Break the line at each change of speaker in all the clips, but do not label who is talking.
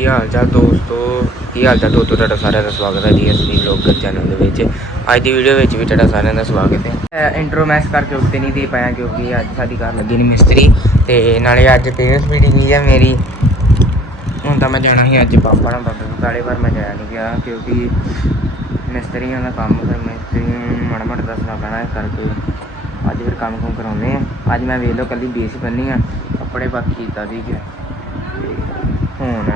ਕੀ ਹਾਲ ਚਾਲ ਦੋਸਤੋ? ਕੀ ਹਾਲ ਚਾਲ ਦੋਸਤੋ? ਤੁਹਾਡਾ ਸਾਰਿਆਂ ਦਾ ਸਵਾਗਤ ਹੈ ਡੀਐਸਪੀ ਲੋਕਲ ਚੈਨਲ ਦੇ ਵਿੱਚ। ਅੱਜ ਦੀ ਵੀਡੀਓ ਵਿੱਚ ਵੀ ਤੁਹਾਡਾ ਸਾਰਿਆਂ ਦਾ ਸਵਾਗਤ ਹੈ। ਇੰਟਰੋ ਮੈਸ ਕਰਕੇ ਉੱਤੇ ਨਹੀਂ ਦੇ ਪਾਇਆ ਕਿਉਂਕਿ ਅੱਜ ਸਾਡੀ ਘਰ ਲੱਗੀ ਨਹੀਂ ਮਿਸਤਰੀ। ਤੇ ਨਾਲੇ ਅੱਜ ਪੇਰੈਂਟਸ ਮੀਟਿੰਗ ਹੀ ਹੈ ਮੇਰੀ। ਹੁਣ ਤਾਂ ਮੈਂ ਜਾਣਾ ਸੀ ਅੱਜ ਪਾਪਾ ਨਾਲ ਬਾਬੇ ਬਕਾਲੇ ਪਰ ਮੈਂ ਜਾਇਆ ਨਹੀਂ ਗਿਆ ਕਿਉਂਕਿ ਮਿਸਤਰੀਆਂ ਦਾ ਕੰਮ ਫਿਰ ਮਿਸਤਰੀ ਨੂੰ ਮਾੜਾ ਮਾੜਾ ਦੱਸਣਾ ਪੈਣਾ ਇਸ ਕਰਕੇ। ਅੱਜ ਫਿਰ ਕੰਮ ਕੁਮ ਕਰਾਉਂਦੇ ਆ। ਅੱਜ ਮੈਂ ਵੇਖ ਲਓ ਕੱਲੀ ਬੇਸ ਬੰਨੀ ਆ। ਕੱਪੜੇ ਬਾਕੀ ਕੀਤਾ ਸੀ ਕਿ। ਤੇ ਹੁਣ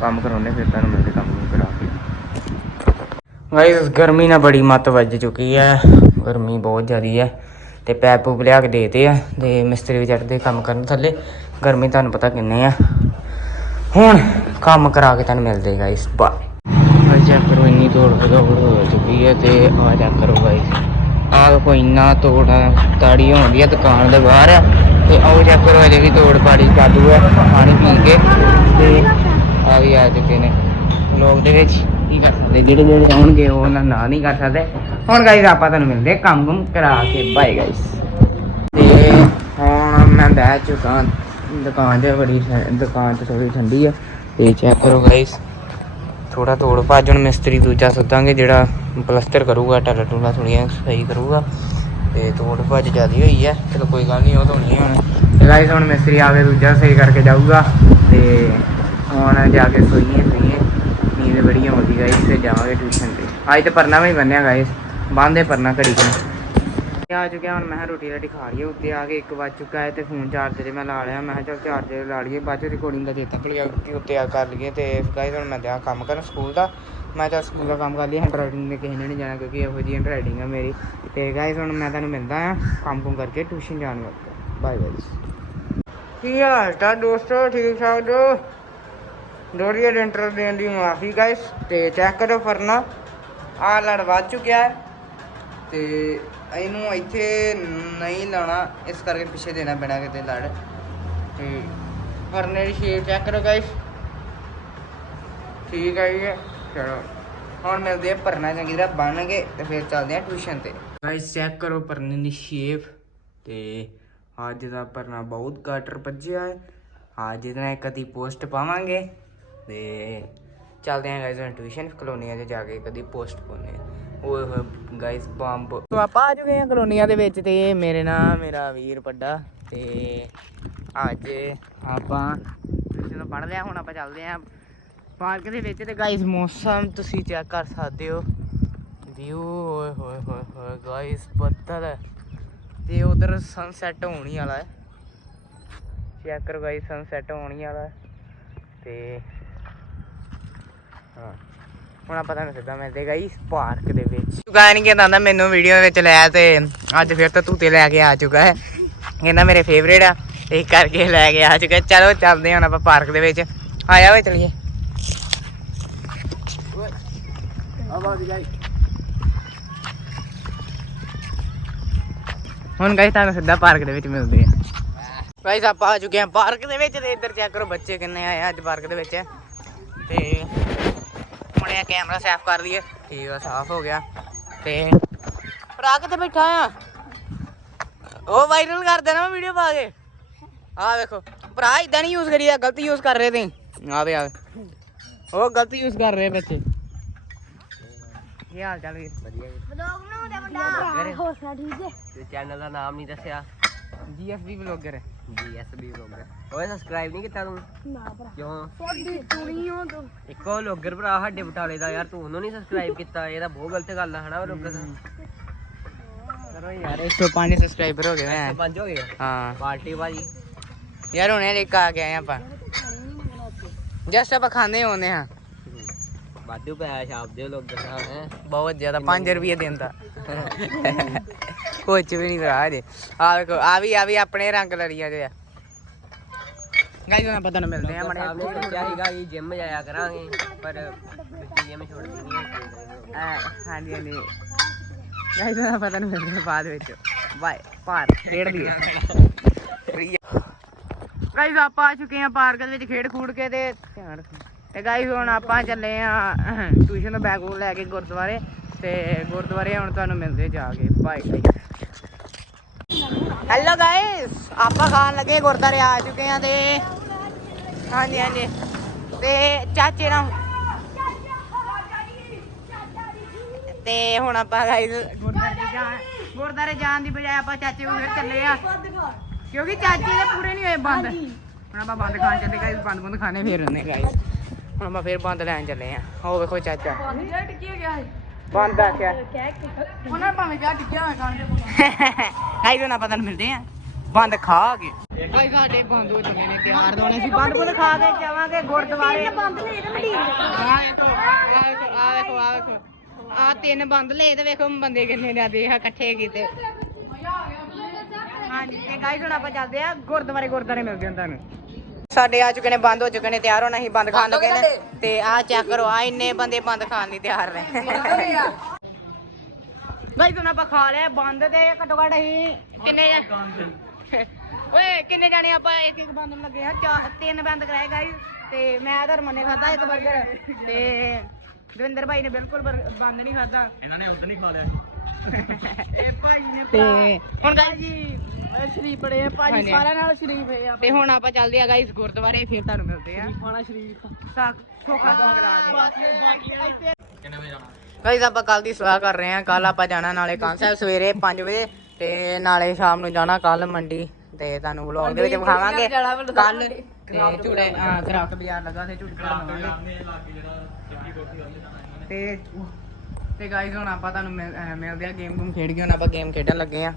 ਕੰਮ ਕਰਾਉਣੇ ਫਿਰ ਤੁਹਾਨੂੰ ਮਿਲਦੇ ਕੰਮ ਕਰਾ ਕੇ। ਗਾਇਸ ਗਰਮੀ ਨਾਲ ਬੜੀ ਮੱਤ ਵੱਜ ਚੁੱਕੀ ਹੈ। ਗਰਮੀ ਬਹੁਤ ਜ਼ਿਆਦੀ ਹੈ ਤੇ ਪੈਪ ਪੂਪ ਲਿਆ ਕੇ ਦੇਤੇ ਆ ਤੇ ਮਿਸਤਰੀ ਵੀ ਚੜਦੇ ਕੰਮ ਕਰਨ ਥੱਲੇ। ਗਰਮੀ ਤੁਹਾਨੂੰ ਪਤਾ ਕਿੰਨੇ ਆ ਹੁਣ ਕੰਮ ਕਰਾ ਕੇ ਤੁਹਾਨੂੰ ਮਿਲਦੇ ਗਾਇਸ ਬਾਏ ਚੈੱਕ ਕਰੋ ਇੰਨੀ ਤੋੜ ਭਜੋੜ ਹੋ ਚੁੱਕੀ ਹੈ ਤੇ ਆ ਚੈੱਕ ਕਰੋ ਗਾਇਸ ਆਹ ਕੋਈ ਇੰਨਾ ਤੋੜ ਤਾੜੀ ਹੁੰਦੀ ਹੈ ਦੁਕਾਨ ਦੇ ਬਾਹਰ। ਆ ਤੇ ਆਹ ਚੈੱਕ ਕਰੋ ਅਜੇ ਵੀ ਤੋੜ ਪਾੜੀ ਚਾਲੂ ਹੈ ਪਾਣੀ ਪੀ ਕੇ ਤੇ ਆ ਵੀ ਆ ਚੁੱਕੇ ਨੇ। ਲੋਕ ਦੇ ਵਿੱਚ ਕੀ ਕਰ ਸਕਦੇ? ਜਿਹੜੇ ਜਿਹੜੇ ਆਉਣਗੇ ਉਹ ਨਾ ਨਾ ਨਹੀਂ ਕਰ ਸਕਦੇ। ਹੁਣ ਗਾਇਸ ਆਪਾਂ ਤੁਹਾਨੂੰ ਮਿਲਦੇ ਕੰਮ ਕੁਮ ਕਰਾ ਕੇ। ਬਾਏ ਗਾਇਸ ਤੇ ਹੁਣ ਮੈਂ ਬਹਿ ਚੁੱਕਾ, ਦੁਕਾਨ ਤੇ ਬੜੀ ਦੁਕਾਨ ਤੇ ਥੋੜੀ ਠੰਡੀ ਆ। ਤੇ ਚੈੱਕ ਕਰੋ ਗਾਇਸ ਥੋੜਾ ਤੋੜ ਭਾਜਣ ਮਿਸਤਰੀ ਦੂਜਾ ਸੱਦਾਂਗੇ ਜਿਹੜਾ ਪਲਸਤਰ ਕਰੂਗਾ ਟਾਲਾ ਟੂਲਾ ਥੋੜੀਆਂ ਸਹੀ ਕਰੂਗਾ। ਤੇ ਤੋੜ ਭੱਜ ਜਿਆਦੀ ਹੋਈ ਹੈ ਚਲੋ ਕੋਈ ਗੱਲ ਨਹੀਂ ਉਹ ਤਾਂ ਹੋਣੀ ਹੁਣ। ਤੇ ਗਾਇਸ ਹੁਣ ਮਿਸਤਰੀ ਆਵੇ ਦੂਜਾ ਸਹੀ ਕਰਕੇ ਜਾਊਗਾ, ਤੇ ਹੁਣ ਜਾ ਕੇ ਸੋਈਏ ਸੋਈਏ ਨੀਂਦ ਬੜੀ ਆਉਂਦੀ ਗਾਇਸ ਤੇ ਜਾਵਾਂਗੇ ਟਿਊਸ਼ਨ ਤੇ। ਅੱਜ ਤੇ ਪਰਨਾ ਵੀ ਬੰਨਿਆ ਗਾਇਸ ਬੰਦੇ ਪਰਨਾ ਘੜੀ ਕੁ। ਆ ਚੁੱਕਿਆ ਹੁਣ, ਮੈਂ ਕਿਹਾ ਰੋਟੀ ਖਾ ਲਈ ਉੱਤੇ ਆ ਕੇ 1 ਵੱਜ ਚੁੱਕਾ ਹੈ ਤੇ ਫੋਨ ਚਾਰਜਰ ਮੈਂ ਲਾ ਲਿਆ, ਮੈਂ ਕਿਹਾ ਚੱਲ ਚਾਰਜਰ ਲਾ ਲਈਏ, ਬਾਅਦ ਚ ਰਿਕਾਰਡਿੰਗ ਦਾ ਚੇਤਾ ਭੁੱਲ ਗਿਆ ਕਿ ਉੱਤੇ ਆ ਕਰ ਲਈਏ ਤੇ ਗਾਇਸ ਹੁਣ ਮੈਂ ਦਿਆ ਕੰਮ ਕਰਨ ਸਕੂਲ ਦਾ। ਮੈਂ ਤਾਂ ਸਕੂਲ ਦਾ ਕੰਮ ਕਰ ਲਿਆ ਹੈਂਡਰਾਈਟਿੰਗ ਦੇ ਕਿਸੇ ਨੇ ਨਹੀਂ ਜਾਣਾ ਕਿਉਂਕਿ ਇਹੋ ਜਿਹੀ ਹੈਂਡਰਾਈਟਿੰਗ ਆ ਮੇਰੀ। ਤੇ ਗਾਇਸ ਹੁਣ ਮੈਂ ਤੁਹਾਨੂੰ ਮਿਲਦਾ ਆ, ਕੰਮ ਕੁਮ ਕਰਕੇ ਟਿਊਸ਼ਨ ਜਾਣ ਵਕਤ ਬਾਏ ਬਾਏ ਕੀ ਹਾਲ ਤਾਂ ਦੋਸਤੋ? ਠੀਕ ਠਾਕ ਜੋ? ਦੋਰੀਏ ਇੰਟਰ ਦੇਣ ਦੀ ਮਾਫੀ ਗਾਇਸ ਤੇ ਚੈੱਕ ਕਰੋ ਫਰਨਾ। ਆ ਲੜ ਵੱਜ ਚੁੱਕਿਆ ਹੈ। ਤੇ ਇਹਨੂੰ ਇੱਥੇ ਨਹੀਂ ਲਾਣਾ ਇਸ ਕਰਕੇ ਪਿੱਛੇ ਦੇਣਾ ਪੈਣਾ ਕਿਤੇ ਲੜ। ਤੇ ਫਰਨੇ ਦੀ ਸ਼ੇਪ ਚੈੱਕ ਕਰੋ ਗਾਇਸ ਠੀਕ ਹੈ ਜੀ। ਚਲੋ। ਹੁਣ ਮਿਲਦੇ ਆ ਪਰਨਾ ਚੰਗੀ ਤਰ੍ਹਾਂ ਬਣ ਕੇ ਤੇ ਫਿਰ ਚੱਲਦੇ ਆ ਟਿਊਸ਼ਨ ਤੇ। ਗਾਇਸ ਚੈੱਕ ਕਰੋ ਪਰਨੇ ਦੀ ਸ਼ੇਪ ਤੇ ਅੱਜ ਦਾ ਪਰਨਾ ਬਹੁਤ ਗਾਟਰ ਭੱਜਿਆ ਹੈ। ਅੱਜ ਇਹਦੇ ਨਾਲ ਕਦੀ ਪੋਸਟ ਪਾਵਾਂਗੇ ਤੇ ਚੱਲਦੇ ਆਂ ਗਾਇਸ ਹੁਣ ਟਿਊਸ਼ਨ ਕਲੋਨੀਆਂ 'ਚ ਜਾ ਕੇ ਕਦੀ ਪੋਸਟ ਪਾਉਨੇ ਆ। ਓਏ ਹੋਏ ਗਾਇਸ ਬੰਬ। ਤੋਂ ਆਪਾਂ ਆ ਚੁੱਕੇ ਹਾਂ ਕਲੋਨੀਆਂ ਦੇ ਵਿੱਚ ਤੇ ਮੇਰੇ ਨਾਲ ਮੇਰਾ ਵੀਰ ਵੱਡਾ ਤੇ ਅੱਜ ਆਪਾਂ ਟਿਊਸ਼ਨ ਪੜ ਲਿਆ ਹੁਣ ਆਪਾਂ ਚੱਲਦੇ ਆਂ ਪਾਰਕ ਦੇ ਵਿੱਚ ਤੇ ਗਾਇਸ ਮੌਸਮ ਤੁਸੀਂ ਚੈੱਕ ਕਰ ਸਕਦੇ ਹੋ। ਵਿਊ ਓਏ ਹੋਏ ਹੋਏ ਹੋਏ ਗਾਇਸ ਬੱਦਲ ਤੇ ਉਧਰ ਸਨਸੈਟ ਹੋਣੀ ਵਾਲਾ ਹੈ। ਚੈੱਕ ਕਰੋ ਗਾਇਸ ਸਨਸੈਟ ਹੋਣੀ ਵਾਲਾ ਤੇ ਹਾਂ, ਹੁਣ ਆਪਾਂ ਤੁਹਾਨੂੰ ਸਿੱਧਾ ਮਿਲਦੇ ਗਾਇਸ ਪਾਰਕ ਦੇ ਵਿੱਚ। ਚੁਕਾ ਨਹੀਂ ਕਹਿੰਦਾ ਮੈਨੂੰ ਵੀਡੀਓ ਵਿੱਚ ਲੈ ਤੇ ਅੱਜ ਫਿਰ ਤਾਂ ਤੂੰ ਤੂਤੇ ਲੈ ਕੇ ਆ ਚੁੱਕਾ ਹੈ। ਕਹਿੰਦਾ ਮੇਰੇ ਫੇਵਰੇਟ ਆ ਇਹ ਕਰਕੇ ਲੈ ਕੇ ਆ ਚੁੱਕਾ ਚਲੋ ਚੱਲਦੇ ਹਾਂ ਹੁਣ ਆਪਾਂ ਪਾਰਕ ਦੇ ਵਿੱਚ। ਆਇਆ ਵੇ ਚਲੀਏ। ਹੁਣ ਗਾਇਸ ਤੁਹਾਨੂੰ ਸਿੱਧਾ ਪਾਰਕ ਦੇ ਵਿੱਚ ਮਿਲਦੇ ਆ। ਗਾਇਸ, ਆਪਾਂ ਆ ਚੁੱਕੇ ਹਾਂ ਪਾਰਕ ਦੇ ਵਿੱਚ ਤੇ ਇੱਧਰ ਚੈੱਕ ਕਰੋ ਬੱਚੇ ਕਿੰਨੇ ਆਏ ਆ ਅੱਜ ਪਾਰਕ ਦੇ ਵਿੱਚ। ਤੇ ਹੁਣ ਇਹ ਕੈਮਰਾ ਸਾਫ਼ ਕਰ ਲਈਏ। ਠੀਕ ਆ, ਸਾਫ਼ ਹੋ ਗਿਆ। ਤੇ ਭਰਾ ਕਿੱਥੇ ਬੈਠਾ ਆ? ਉਹ ਵਾਇਰਲ ਕਰ ਦੇਣਾ ਵੀਡੀਓ ਪਾ ਕੇ। ਆ ਵੇਖੋ, ਭਰਾ ਇਦਾਂ ਨਹੀਂ ਯੂਜ਼ ਕਰੀਦਾ, ਗਲਤ ਯੂਜ਼ ਕਰ ਰਹੇ ਤੇ ਆਵੇ ਆਵੇ ਉਹ ਗਲਤ ਯੂਜ਼ ਕਰ ਰਹੇ ਬੱਚੇ ਕੀ ਹਾਲ ਚਾਲ ਵੀਰ? ਵਧੀਆ
ਵਲੌਗ ਬਣਾਉਂਦਾ ਮੁੰਡਾ। ਹੌਸਲਾ ਠੀਕ ਹੈ?
ਤੇ ਚੈਨਲ ਦਾ ਨਾਮ ਨਹੀਂ ਦੱਸਿਆ।
ਜੀਐਸਬੀ ਵਲੌਗਰ
ਜੀਐਸਬੀ ਵਲੌਗਰ ਓਏ ਸਬਸਕ੍ਰਾਈਬ ਨਹੀਂ ਕੀਤਾ ਤੂੰ?
ਨਾ ਭਰਾ।
ਕਿਉਂ?
ਤੁਹਾਡੀ ਚੁਣੀ ਹੋ ਤੂੰ।
ਇੱਕੋ ਵਲੌਗਰ ਭਰਾ ਸਾਡੇ ਬਟਾਲੇ ਦਾ ਯਾਰ ਤੂੰ ਉਹਨੂੰ ਨਹੀਂ ਸਬਸਕ੍ਰਾਈਬ ਕੀਤਾ। ਇਹ ਤਾਂ ਬਹੁਤ ਗਲਤ ਗੱਲ ਆ ਹਨਾ ਵਲੌਗਰ
ਕਰੋ ਯਾਰ 105 ਸਬਸਕ੍ਰਾਈਬਰ ਹੋ ਗਏ ਮੈਂ
ਪੰਜ ਹੋ ਗਏ
ਹਾਂ।
ਪਾਰਟੀ ਭਾਜੀ
ਯਾਰ ਹੁਣੇ ਇੱਕ ਆ ਗਏ ਆਪਾਂ। ਜਸਟ ਆਪਾਂ ਖਾਂਦੇ ਹੁੰਦੇ ਹਾਂ
ਵਾਧੂ ਪਿਆ ਛਾਪ ਦਿਓ ਵਲੌਗਰ ਸਾਹਿਬ ਹੈ?
ਬਹੁਤ ਜ਼ਿਆਦਾ 5 ਰੁਪਏ ਦਿੰਦਾ ਕੁਝ ਵੀ ਨਹੀਂ ਭਰਾ ਜੇ ਆ ਵੇਖੋ ਆ ਵੀ ਆ ਵੀ ਆਪਣੇ ਰੰਗ ਲੜੀਆਂ ਜੇ ਆ। ਗਾਈਸ ਹੁਣ ਆਪਾਂ ਤੁਹਾਨੂੰ ਮਿਲਦੇ ਆ
ਨੇ ਸੋਚਿਆ ਸੀਗਾ ਕਿ ਜਿਮ ਜਾਇਆ ਕਰਾਂਗੇ ਪਰ ਜਿਮ ਛੋੜਦੀ ਨਹੀਂ ਹੈ
ਹਾਂਜੀ ਹਾਂਜੀ। ਗਾਈਸ ਹੁਣ ਆਪਾਂ ਤੁਹਾਨੂੰ ਮਿਲਦੇ ਆ ਬਾਅਦ ਵਿੱਚ। ਬਾਏ ਪਾਰ ਖੇਡ ਲਈਏ ਗਾਈਸ ਆਪਾਂ ਆ ਚੁੱਕੇ ਆ ਪਾਰਕ ਦੇ ਵਿੱਚ ਖੇਡ ਖੂਡ ਕੇ ਤੇ ਧਿਆਨ ਰੱਖੋ ਤੇ ਗਾਈਸ ਹੁਣ ਆਪਾਂ ਚੱਲੇ ਆ ਟਿਊਸ਼ਨ ਦਾ ਬੈਗ ਲੈ ਕੇ ਗੁਰਦੁਆਰੇ ਤੇ ਗੁਰਦੁਆਰੇ ਹੁਣ ਤੁਹਾਨੂੰ ਮਿਲਦੇ ਜਾ ਕੇ ਬਾਏ ਗਾਈਸ ਹੈਲੋ ਗਾਇਸ ਆਪਾਂ ਖਾਣ ਲੱਗੇ ਗੁਰਦਾਰੇ ਆ ਚੁੱਕੇ ਆ ਤੇ ਹਾਂਜੀ ਹਾਂਜੀ। ਤੇ ਚਾਚੇ ਨਾਲ ਤੇ ਹੁਣ ਆਪਾਂ ਗਾਈਸ ਗੁਰਦਾਰੇ ਜਾਣ ਗੁਰਦਾਰੇ ਜਾਣ ਦੀ ਬਜਾਏ ਆਪਾਂ ਚਾਚੇ ਨੂੰ ਫਿਰ ਚੱਲੇ ਆ ਕਿਉਂਕਿ ਚਾਚੇ ਦੇ ਪੂਰੇ ਨਹੀਂ ਹੋਏ ਬੰਦ। ਹੁਣ ਆਪਾਂ ਬੰਦ ਖਾਣ ਚੱਲੇ ਗਾਈਸ ਬੰਦ ਬੰਦ ਖਾਣੇ ਫੇਰ ਹੁੰਨੇ ਗਾਈਸ ਹੁਣ ਆਪਾਂ ਫੇਰ ਬੰਦ ਲੈਣ ਚੱਲੇ ਆ। ਹੋ ਵੇਖੋ ਚਾਚਾ। ਬੰਦ ਆ ਕਿਆ
ਉਹਨਾਂ ਭਾਵੇਂ ਕਿਹਾ ਟਿੱਕਿਆ ਹੋਇਆ ਖਾਣ। ਦੇ
ਗਾਈਸ ਹੁਣ ਆਪਾਂ ਤੁਹਾਨੂੰ ਮਿਲਦੇ ਆ। ਬੰਦ ਖਾ ਕੇ। ਸਾਡੇ ਬੰਦ ਹੋ ਚੁੱਕੇ ਨੇ ਤਿਆਰ ਦੋਨੇ ਸੀ ਬੰਦ ਬੰਦ ਖਾ ਕੇ ਜਾਵਾਂਗੇ ਗੁਰਦੁਆਰੇ।
ਬੰਦ ਲੈ ਤੇ ਮੜੀ
ਆ ਤਿੰਨ ਬੰਦ ਲਏ ਤੇ ਵੇਖੋ ਬੰਦੇ ਕਿੰਨੇ ਜਾਂਦੇ ਆ ਇਕੱਠੇ ਕੀਤੇ। ਹਾਂਜੀ ਤੇ ਗਾਈਸ ਹੁਣ ਆਪਾਂ ਚੱਲਦੇ ਆ ਗੁਰਦੁਆਰੇ ਗੁਰਦੁਆਰੇ ਮਿਲਦੇ ਹਾਂ ਤੁਹਾਨੂੰ। ਸਾਡੇ ਆ ਚੁੱਕੇ ਨੇ ਬੰਦ ਹੋ ਚੁੱਕੇ ਨੇ ਤਿਆਰ ਹੋਣਾ ਸੀ ਬੰਦ ਖਾਣ ਲੱਗੇ ਨੇ। ਤੇ ਆ ਚੈੱਕ ਕਰੋ ਆ ਇੰਨੇ ਬੰਦੇ ਬੰਦ ਖਾਣ ਲਈ ਤਿਆਰ ਨੇ। ਗਾਈਸ ਹੁਣ ਆਪਾਂ ਖਾ ਲਿਆ ਬੰਦ ਤੇ ਘੱਟੋ ਘੱਟ ਅਸੀਂ ਕਿੰਨੇ ਓਏ ਕਿੰਨੇ ਜਾਣੇ ਆਪਾਂ ਇੱਕ ਇੱਕ ਬੰਦ ਨੂੰ ਲੱਗੇ ਆ? ਚਾਰ ਤਿੰਨ ਬੰਦ ਕਰਾਏ ਗਾਈਸ ਤੇ ਮੈਂ ਤਾਂ ਰਮਨ ਨੇ ਖਾਦਾ ਇੱਕ 버ਗਰ ਤੇ ਦਵਿੰਦਰ ਭਾਈ ਨੇ ਬਿਲਕੁਲ ਬੰਦ ਨਹੀਂ ਖਾਦਾ
ਇਹਨਾਂ ਨੇ ਉਦੋਂ ਨਹੀਂ ਖਾ ਲਿਆ।
ਤੇ ਹੁਣ
ਜੀ ਸ਼ਰੀਫ ਬੜੇ ਆ। ਭਾਜੀ। ਸਾਰਿਆਂ ਨਾਲ ਸ਼ਰੀਫ ਹੈ ਆ
ਤੇ ਹੁਣ ਆਪਾਂ ਚੱਲਦੇ ਆ ਗਾਈਸ ਗੁਰਦੁਆਰੇ ਫਿਰ ਤੁਹਾਨੂੰ ਮਿਲਦੇ ਆ।
ਖਾਣਾ ਸ਼ਰੀਫ।
ਸਾਕ ਖੋਖਾ ਕਰਾ ਗਾਈਸ ਆਪਾਂ ਕੱਲ ਦੀ ਸਲਾਹ ਕਰ ਰਹੇ ਹਾਂ ਕੱਲ ਆਪਾਂ ਜਾਣਾ ਨਾਲੇ ਕਾਂ ਸਾਹਿਬ ਸਵੇਰੇ 5 ਵਜੇ ਤੇ ਨਾਲੇ ਸ਼ਾਮ ਨੂੰ ਜਾਣਾ ਕੱਲ ਮੰਡੀ ਤੇ ਤੁਹਾਨੂੰ ਵਲੌਗ ਦੇ ਵਿੱਚ ਵਿਖਾਵਾਂਗੇ ਕੱਲ ਤੇ ਝੂੜੇ ਕਰਾਫਟ ਬਾਜ਼ਾਰ ਲੱਗਾ ਤੇ ਝੂੜੇ ਤੇ ਤੇ ਗਾਈਸ ਹੁਣ ਆਪਾਂ ਤੁਹਾਨੂੰ ਮਿਲ- ਅਹ ਮਿਲਦੇ ਆ ਗੇਮ ਗੁਮ ਖੇਡ ਕੇ ਹੁਣ ਆਪਾਂ ਗੇਮ ਖੇਡਣ ਲੱਗੇ ਆ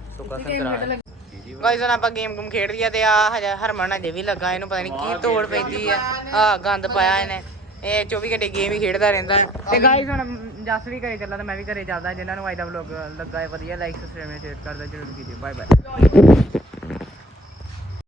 ਗਾਈਸ ਹੁਣ ਆਪਾਂ ਗੇਮ ਗੁਮ ਖੇਡ ਲਿਆ ਤੇ ਆ ਹਜੇ ਹਰਮਨ ਅਜੇ ਵੀ ਲੱਗਾ ਇਹਨੂੰ ਪਤਾ ਨਹੀਂ ਕੀ ਤੋੜ ਪੈਂਦੀ ਆ। ਆ ਗੰਦ ਪਾਇਆ ਇਹਨੇ। ਇਹ 24 ਘੰਟੇ ਗੇਮ ਹੀ ਖੇਡਦਾ ਰਹਿੰਦਾ। ਹੈ। ਤੇ ਗਾਈਸ ਹੁਣ ਜਸ ਵੀ ਘਰੇ ਚੱਲਾ ਤੇ ਮੈਂ ਵੀ ਘਰੇ ਚੱਲਦਾ। ਜਿਨ੍ਹਾਂ ਨੂੰ ਅੱਜ ਦਾ ਵਲੌਗ ਲੱਗਾ ਹੈ ਵਧੀਆ ਲਾਈਕ ਸਬਸਕ੍ਰਾਈਬ ਸ਼ੇਅਰ ਕਰਦਾ ਜਰੂਰ ਕੀजिए ਬਾਏ ਬਾਏ